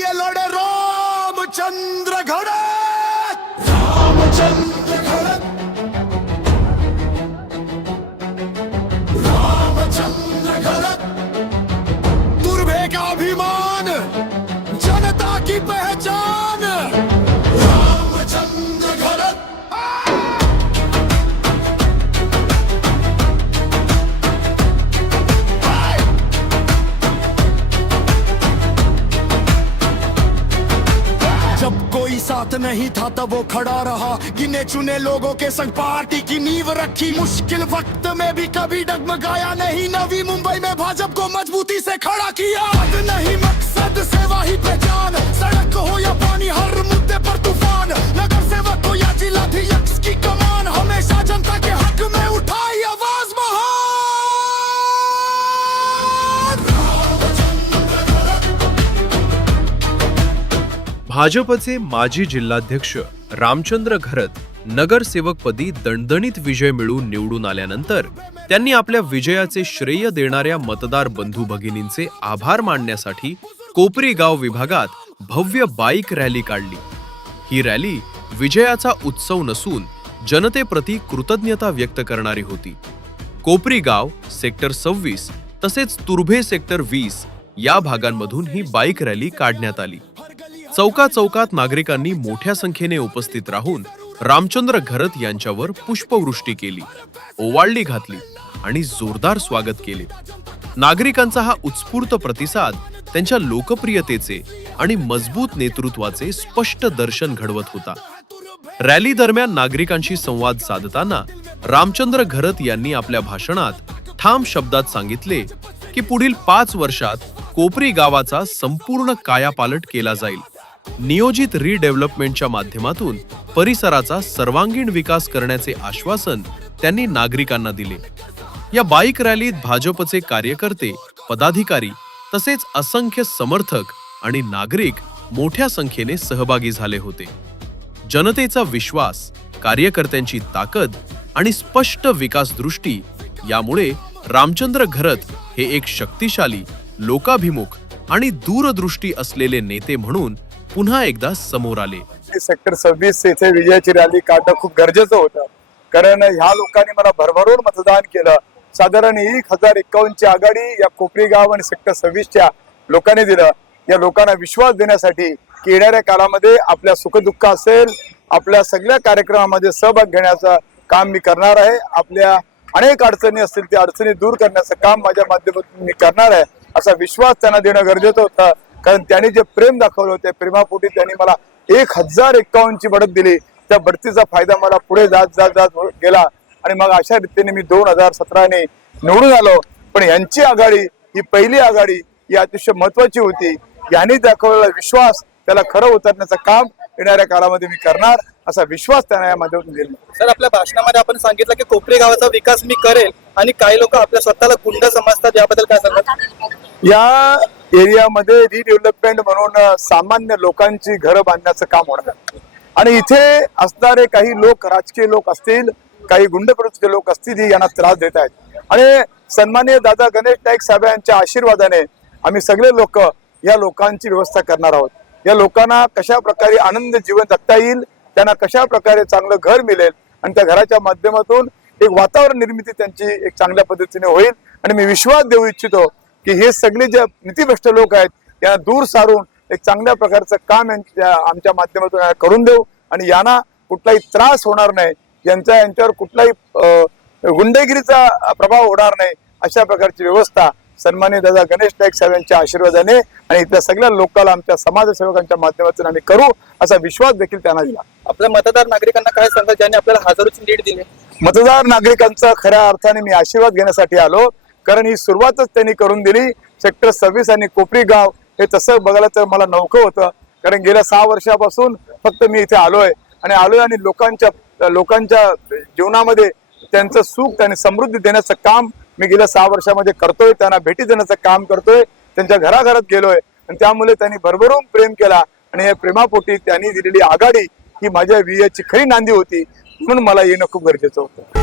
लिए लड़े रामचंद्र घड़त, रामचंद्र घड़त, रामचंद्र घड़त, तुर्भे का अभिमान, जनता की पहचान, रामचंद्र घड़त। जब कोई साथ नहीं था तब वो खड़ा रहा, गिने चुने लोगों के संग पार्टी की नींव रखी। मुश्किल वक्त में भी कभी डगमगाया नहीं, नवी मुंबई में भाजपा को मजबूती से खड़ा किया। पद नहीं मकसद सेवा ही पहचान, सड़क हो या पानी हर मुद्दे पर तूफान, नगर सेवक हो या जिलाध्यक्ष की कमान, हमेशा जनता के हक में उठाई आवाज महान। भाजपचे माजी जिल्हाध्यक्ष रामचंद्र घरत नगरसेवकपदी दणदणीत विजय मिळवून निवडून आल्यानंतर त्यांनी आपल्या विजयाचे श्रेय देणाऱ्या मतदार बंधू भगिनींचे आभार मानण्यासाठी कोपरी गाव विभागात भव्य बाईक रॅली काढली। ही रॅली विजयाचा उत्सव नसून जनतेप्रती कृतज्ञता व्यक्त करणारी होती। कोपरी गाव सेक्टर 26 तसेच तुर्भे सेक्टर 20 या भागांमधून ही बाईक रॅली काढण्यात आली। चौकात नागरिकांनी मोठ्या संख्येने उपस्थित राहून रामचंद्र घरत यांच्यावर पुष्पवृष्टी केली, ओवाळणी घातली आणि जोरदार स्वागत केले। नागरिकांचा हा उत्स्फूर्त प्रतिसाद त्यांच्या लोकप्रियतेचे आणि मजबूत नेतृत्वाचे स्पष्ट दर्शन घडवत होता। रॅली दरम्यान नागरिकांशी संवाद साधताना रामचंद्र घरत यांनी आपल्या भाषणात ठाम शब्दात सांगितले की पुढील 5 वर्षात कोपरी गावाचा संपूर्ण कायापालट केला जाईल। नियोजित रिडेव्हलपमेंटच्या माध्यमातून परिसराचा सर्वांगीण विकास करण्याचे आश्वासन त्यांनी नागरिकांना दिले। या बाईक रॅलीत भाजपचे कार्यकर्ते, पदाधिकारी तसेच असंख्य समर्थक आणि नागरिक मोठ्या संख्येने सहभागी झाले होते। जनतेचा विश्वास, कार्यकर्त्यांची ताकद आणि स्पष्ट विकास दृष्टी यामुळे रामचंद्र घरत हे एक शक्तिशाली, लोकाभिमुख आणि दूरदृष्टी असलेले नेते म्हणून पुन्हा एकदा समोर आले। सेक्टर 26 येथे विजयाची रॅली काढणं खूप गरजेचं होतं, कारण ह्या लोकांनी मला भरभरून मतदान केलं। साधारण 1051 ची आघाडी या कोपरी गाव आणि सेक्टर 26च्या लोकांनी दिलं। या लोकांना विश्वास देण्यासाठी की येणाऱ्या काळामध्ये आपल्या सुखदुःख असेल, आपल्या सगळ्या कार्यक्रमामध्ये सहभाग घेण्याचं काम मी करणार आहे। आपल्या अनेक अडचणी असतील त्या अडचणी दूर करण्याचं काम माझ्या माध्यमातून मी करणार आहे, असा विश्वास त्यांना देणं गरजेचं होतं। कारण त्यांनी जे प्रेम दाखवलं त्या प्रेमापोटी त्यांनी मला 1051 ची बढत दिली। त्या बढतीचा फायदा मला पुढे जात गेला आणि मग अशा रीतीने मी 2017 ने निवडून आलो। पण यांची आघाडी ही पहिली आघाडी ही अतिशय महत्वाची होती। यांनी दाखवलेला विश्वास त्याला खरं उतरण्याचं काम येणाऱ्या काळामध्ये मी करणार, असा विश्वास त्यांना या माध्यमातून दिला। सर, आपल्या भाषणामध्ये आपण सांगितलं की कोपरी गावाचा विकास मी करेल आणि काही लोक आपल्या स्वतःला गुंड समजतात, याबद्दल काय सांगतात? या एरियामध्ये रिडेव्हलपमेंट म्हणून सामान्य लोकांची घरं बांधण्याचं काम होणार आणि इथे असणारे काही लोक, राजकीय लोक असतील, काही गुंड प्रवृत्तीचे लोक असतील, यांना त्रास देत आहेत। आणि सन्माननीय दादा गणेश नाईक साहेब यांच्या आशीर्वादाने आम्ही सगळे लोक या लोकांची व्यवस्था करणार आहोत। या लोकांना कशा प्रकारे आनंद जीवन जगता येईल, त्यांना कशा प्रकारे चांगलं घर मिळेल आणि त्या घराच्या माध्यमातून एक वातावरण निर्मिती त्यांची एक चांगल्या पद्धतीने होईल। आणि मी विश्वास देऊ इच्छितो की हे सगळे जे नीतिभ्रष्ट लोक आहेत यांना दूर सारून एक चांगल्या प्रकारचं काम आमच्या माध्यमातून करून देऊ आणि यांना कुठलाही त्रास होणार नाही, यांच्यावर कुठलाही गुंडगिरीचा प्रभाव होणार नाही, अशा प्रकारची व्यवस्था सन्माननीय दादा गणेश नाईक साहेब यांच्या आशीर्वादाने आणि इथल्या सगळ्या लोकांना, आमच्या समाजसेवकांच्या माध्यमातून आम्ही करू, असा विश्वास देखील त्यांना दिला। आपल्या मतदार नागरिकांना काय सांगाल ज्यांनी आपल्याला हजारोची लीड दिली? मतदार नागरिकांचा खऱ्या अर्थाने मी आशीर्वाद घेण्यासाठी आलो, कारण ही सुरुवातच त्यांनी करून दिली। सेक्टर 26 आणि कोपरी गाव हे तसं बघायला तर मला नवखं होतं, कारण गेल्या 6 वर्षापासून फक्त मी इथे आलोय आणि लोकांच्या जीवनामध्ये त्यांचं सुख आणि समृद्धी देण्याचं काम मी गेल्या 6 वर्षामध्ये करतोय। त्यांना भेटी देण्याचं काम करतोय, त्यांच्या घराघरात गेलोय आणि त्यामुळे त्यांनी भरभरून प्रेम केला आणि या प्रेमापोटी त्यांनी दिलेली आघाडी ही माझ्या विजयाची खरी नांदी होती, म्हणून मला येणं खूप गरजेचं होतं।